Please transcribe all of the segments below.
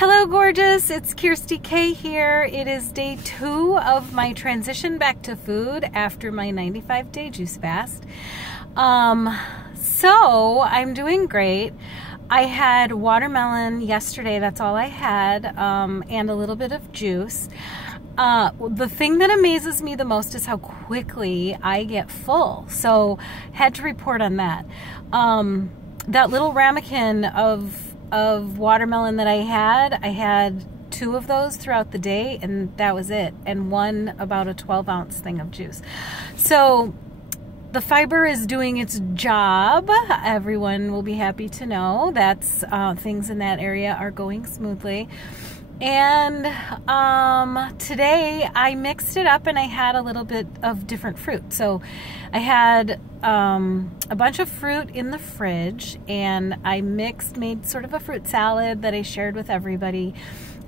Hello gorgeous, it's Kirsty K here. It is day 2 of my transition back to food after my 95-day juice fast. So I'm doing great. I had watermelon yesterday, that's all I had, and a little bit of juice. The thing that amazes me the most is how quickly I get full. So had to report on that. That little ramekin of watermelon that I had 2 of those throughout the day, and that was it, and one about a 12-ounce thing of juice. So the fiber is doing its job. Everyone will be happy to know that things in that area are going smoothly. And today I mixed it up and I had a little bit of different fruit. So I had a bunch of fruit in the fridge, and I made sort of a fruit salad that I shared with everybody.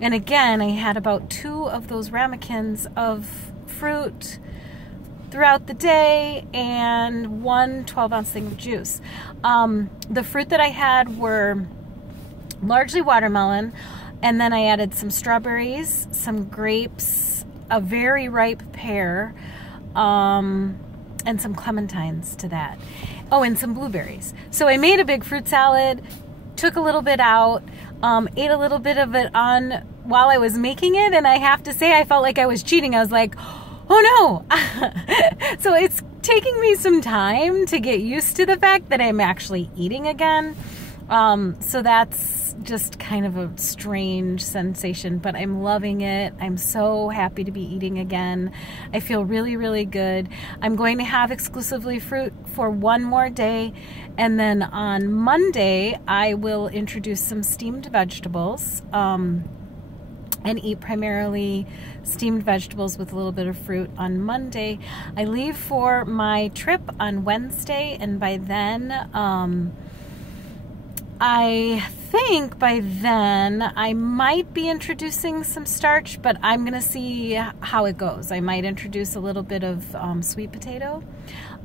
And again, I had about 2 of those ramekins of fruit throughout the day and one 12-ounce thing of juice. The fruit that I had were largely watermelon, and then I added some strawberries, some grapes, a very ripe pear, and some clementines to that. Oh, and some blueberries. So I made a big fruit salad, took a little bit out, ate a little bit of it on while I was making it, and I have to say I felt like I was cheating. I was like, oh no! So it's taking me some time to get used to the fact that I'm actually eating again. So that's just kind of a strange sensation, but I'm loving it. I'm so happy to be eating again. I feel really, really good. I'm going to have exclusively fruit for one more day, and then on Monday I will introduce some steamed vegetables and eat primarily steamed vegetables with a little bit of fruit on Monday. I leave for my trip on Wednesday, and by then I think by then I might be introducing some starch, but I'm gonna see how it goes. I might introduce a little bit of sweet potato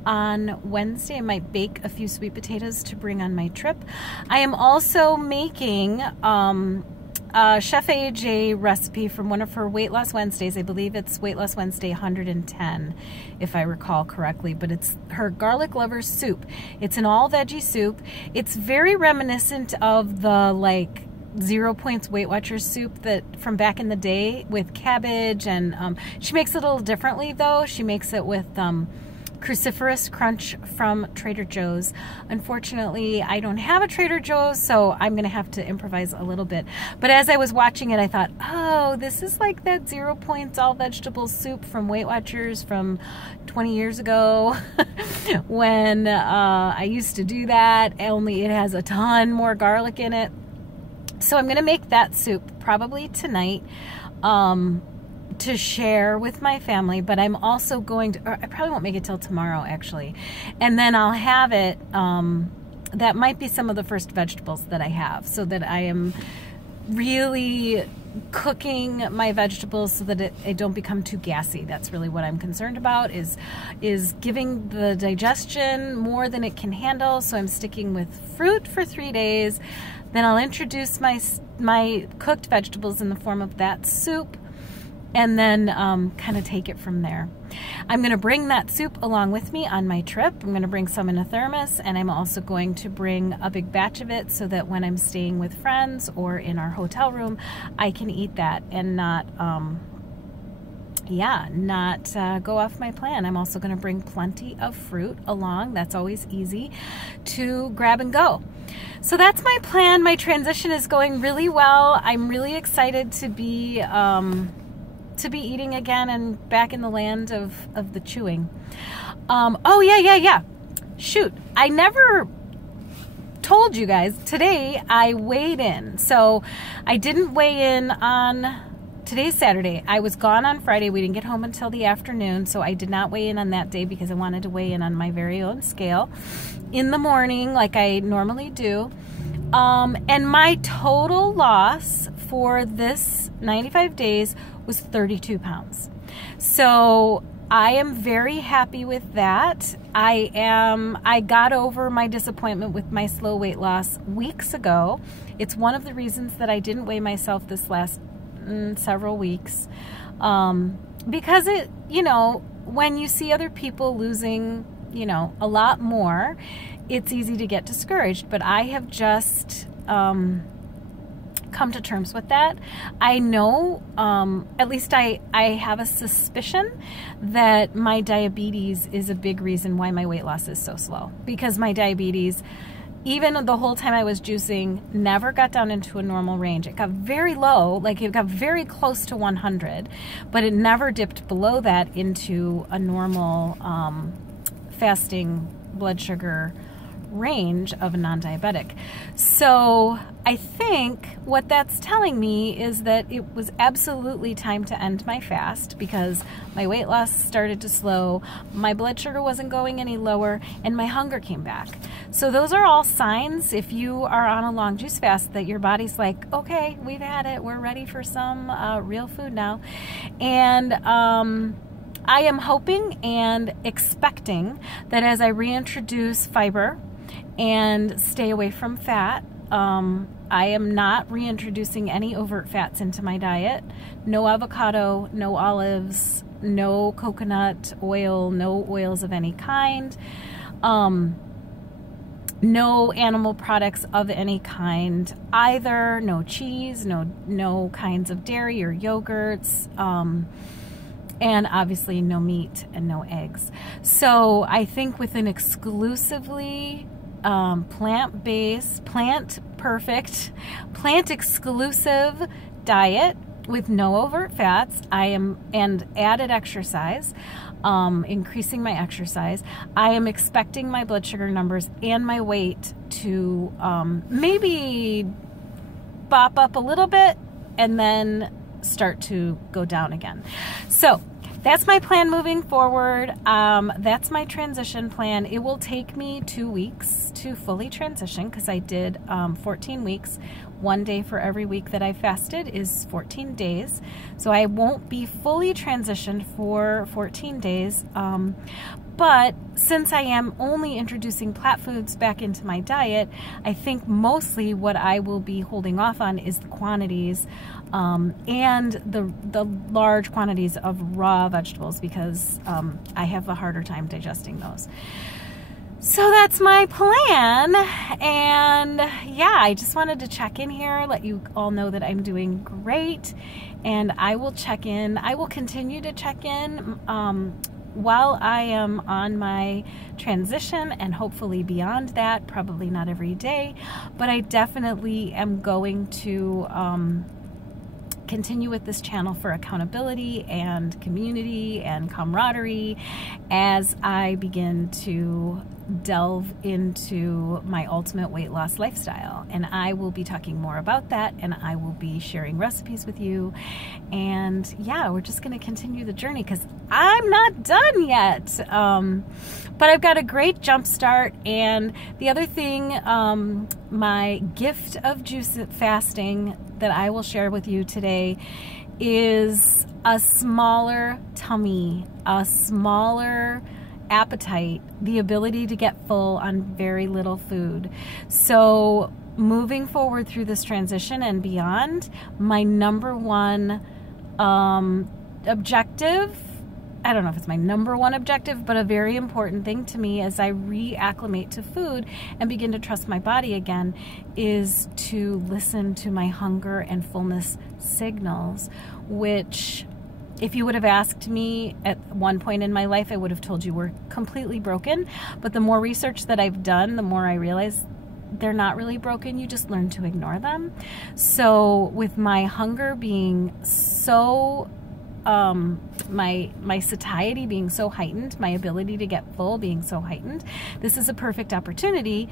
on Wednesday. I might bake a few sweet potatoes to bring on my trip. I am also making Chef AJ recipe from one of her Weight Loss Wednesdays. I believe it's Weight Loss Wednesday 110, if I recall correctly, but it's her garlic lover soup. It's an all veggie soup. It's very reminiscent of the like 0 Points Weight Watchers soup that from back in the day with cabbage, and she makes it a little differently though. She makes it with Cruciferous Crunch from Trader Joe's. Unfortunately, I don't have a Trader Joe's, so I'm gonna have to improvise a little bit. But as I was watching it, I thought, oh, this is like that 0 Points all vegetable soup from Weight Watchers from 20 years ago when I used to do that, only it has a ton more garlic in it. So I'm gonna make that soup probably tonight to share with my family, but I'm also going to, or I probably won't make it till tomorrow actually, and then I'll have it, that might be some of the first vegetables that I have, so that I am really cooking my vegetables so that it don't become too gassy. That's really what I'm concerned about, is giving the digestion more than it can handle. So I'm sticking with fruit for 3 days, then I'll introduce my cooked vegetables in the form of that soup, and then kind of take it from there. I'm going to bring that soup along with me on my trip. I'm going to bring some in a thermos, and I'm also going to bring a big batch of it so that when I'm staying with friends or in our hotel room, I can eat that and not go off my plan. I'm also going to bring plenty of fruit along. That's always easy to grab and go. So that's my plan. My transition is going really well. I'm really excited to be eating again and back in the land of the chewing. Oh yeah. Shoot, I never told you guys. Today I weighed in. So I didn't weigh in on, today's Saturday. I was gone on Friday. We didn't get home until the afternoon, so I did not weigh in on that day because I wanted to weigh in on my very own scale in the morning like I normally do. And my total loss for this 95 days was 32 pounds. So I am very happy with that. I got over my disappointment with my slow weight loss weeks ago, It's one of the reasons that I didn't weigh myself this last several weeks. Because it, you know, when you see other people losing, you know, a lot more, it's easy to get discouraged. But I have just come to terms with that. I know, at least I have a suspicion that my diabetes is a big reason why my weight loss is so slow. Because my diabetes, even the whole time I was juicing, never got down into a normal range. It got very low, like it got very close to 100, but it never dipped below that into a normal fasting blood sugar range of a non-diabetic. So I think what that's telling me is that it was absolutely time to end my fast, because my weight loss started to slow, my blood sugar wasn't going any lower, and my hunger came back. So those are all signs, if you are on a long juice fast, that your body's like, okay, we've had it, we're ready for some real food now. And I am hoping and expecting that as I reintroduce fiber and stay away from fat, I am not reintroducing any overt fats into my diet. No avocado, no olives, no coconut oil, no oils of any kind, no animal products of any kind either, no cheese, no kinds of dairy or yogurts, and obviously no meat and no eggs. So I think with an exclusively plant-based, plant-perfect, plant-exclusive diet with no overt fats, and added exercise, increasing my exercise, I am expecting my blood sugar numbers and my weight to maybe bop up a little bit and then start to go down again. So that's my plan moving forward. That's my transition plan. It will take me 2 weeks to fully transition, because I did 14 weeks. 1 day for every week that I fasted is 14 days. So I won't be fully transitioned for 14 days. But since I am only introducing plant foods back into my diet, I think mostly what I will be holding off on is the quantities and the large quantities of raw vegetables, because I have a harder time digesting those. So that's my plan, and yeah, I just wanted to check in here, let you all know that I'm doing great, and I will check in. I will continue to check in while I am on my transition, and hopefully beyond that, probably not every day, but I definitely am going to continue with this channel for accountability and community and camaraderie as I begin to delve into my ultimate weight loss lifestyle. And I will be talking more about that, and I will be sharing recipes with you. And yeah, we're just going to continue the journey, because I'm not done yet. But I've got a great jump start. And the other thing, my gift of juice fasting that I will share with you today is a smaller tummy, a smaller appetite, the ability to get full on very little food. So moving forward through this transition and beyond, my number one objective, I don't know if it's my number one objective, but a very important thing to me as I reacclimate to food and begin to trust my body again, is to listen to my hunger and fullness signals, which, if you would have asked me at one point in my life, I would have told you were completely broken. But the more research that I've done, the more I realize they're not really broken. You just learn to ignore them. So with my hunger being so, my satiety being so heightened, my ability to get full being so heightened, this is a perfect opportunity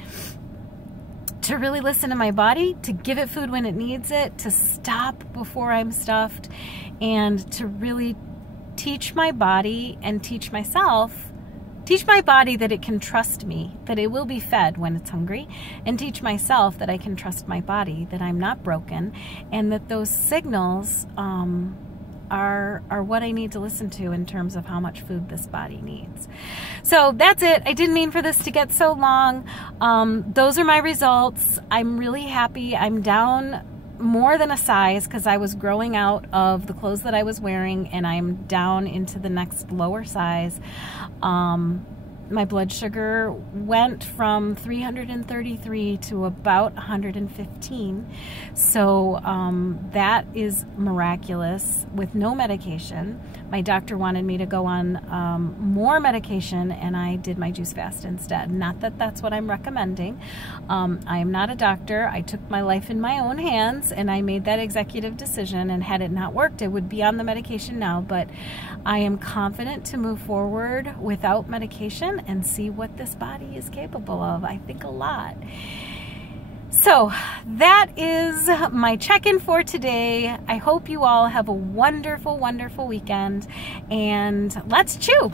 to really listen to my body, to give it food when it needs it, to stop before I'm stuffed, and to really teach my body and teach myself, teach my body that it can trust me, that it will be fed when it's hungry, and teach myself that I can trust my body, that I'm not broken, and that those signals are what I need to listen to in terms of how much food this body needs. So that's it. I didn't mean for this to get so long. Those are my results. I'm really happy. I'm down more than a size because I was growing out of the clothes that I was wearing, and I'm down into the next lower size. My blood sugar went from 333 to about 115. So that is miraculous with no medication. My doctor wanted me to go on more medication, and I did my juice fast instead. Not that that's what I'm recommending. I am not a doctor. I took my life in my own hands, and I made that executive decision, and had it not worked, I would be on the medication now. But I am confident to move forward without medication and see what this body is capable of. I think a lot. So that is my check-in for today. I hope you all have a wonderful, wonderful weekend, and let's chew.